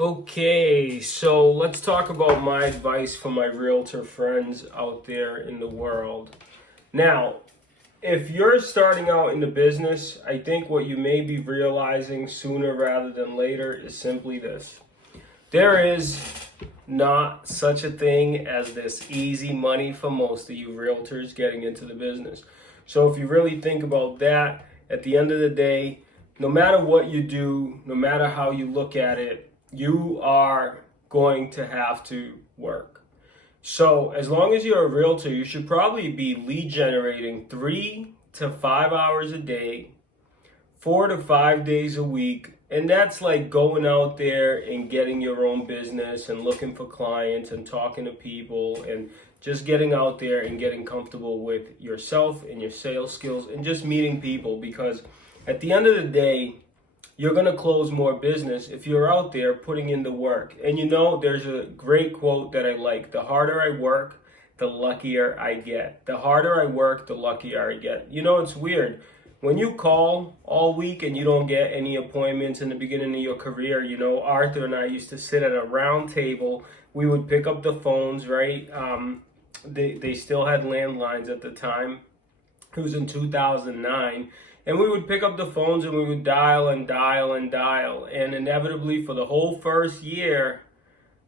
Okay, so let's talk about my advice for my realtor friends out there in the world. Now, if you're starting out in the business, I think what you may be realizing sooner rather than later is simply this. There is not such a thing as this easy money for most of you realtors getting into the business. So if you really think about that, at the end of the day, no matter what you do, no matter how you look at it, you are going to have to work. So as long as you're a realtor, you should probably be lead generating 3 to 5 hours a day, 4 to 5 days a week. And that's like going out there and getting your own business and looking for clients and talking to people and just getting out there and getting comfortable with yourself and your sales skills and just meeting people, because at the end of the day, you're going to close more business if you're out there putting in the work. And there's a great quote that I like. The harder I work, the luckier I get. The harder I work, the luckier I get. It's weird. When you call all week and you don't get any appointments in the beginning of your career, Arthur and I used to sit at a round table. We would pick up the phones, right? They still had landlines at the time. It was in 2009. And we would pick up the phones and we would dial and dial and dial. And inevitably, for the whole first year,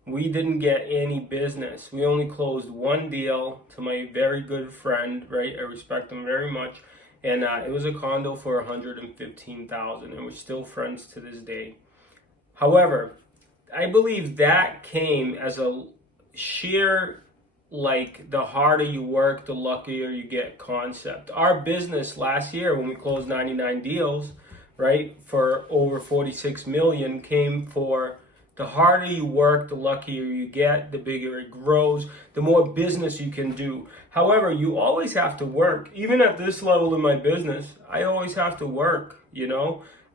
we didn't get any business. We only closed one deal to my very good friend, right? I respect him very much. And it was a condo for $115,000, and we're still friends to this day. However, I believe that came as a sheer, the harder you work, the luckier you get concept. Our business last year, when we closed 99 deals, right, for over 46 million, came for the harder you work, the luckier you get, the bigger it grows, the more business you can do. However, you always have to work. Even at this level in my business, I always have to work,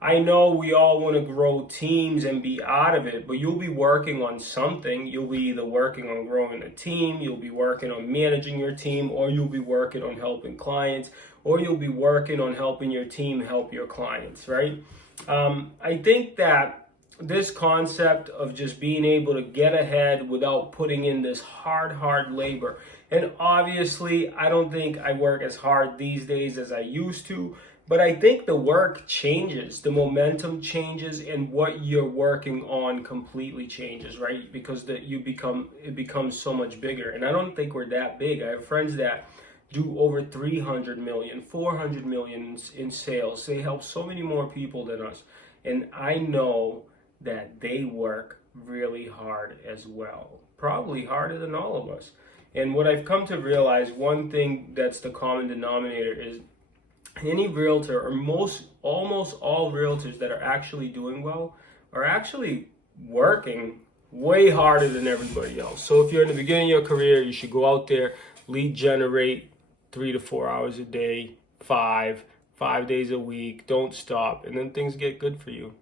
I know we all want to grow teams and be out of it, but you'll be working on something. You'll be either working on growing a team, you'll be working on managing your team, or you'll be working on helping clients, or you'll be working on helping your team help your clients, right? I think that this concept of just being able to get ahead without putting in this hard labor, and obviously I don't think I work as hard these days as I used to, but I think the work changes, the momentum changes, and what you're working on completely changes, right? Because it becomes so much bigger. And I don't think we're that big. I have friends that do over 300 million, 400 million in sales. They help so many more people than us. And I know that they work really hard as well, probably harder than all of us. And what I've come to realize, one thing that's the common denominator is any realtor, or almost all realtors that are actually doing well, are actually working way harder than everybody else. So if you're in the beginning of your career, you should go out there, lead generate 3 to 4 hours a day, five days a week. Don't stop, and then things get good for you.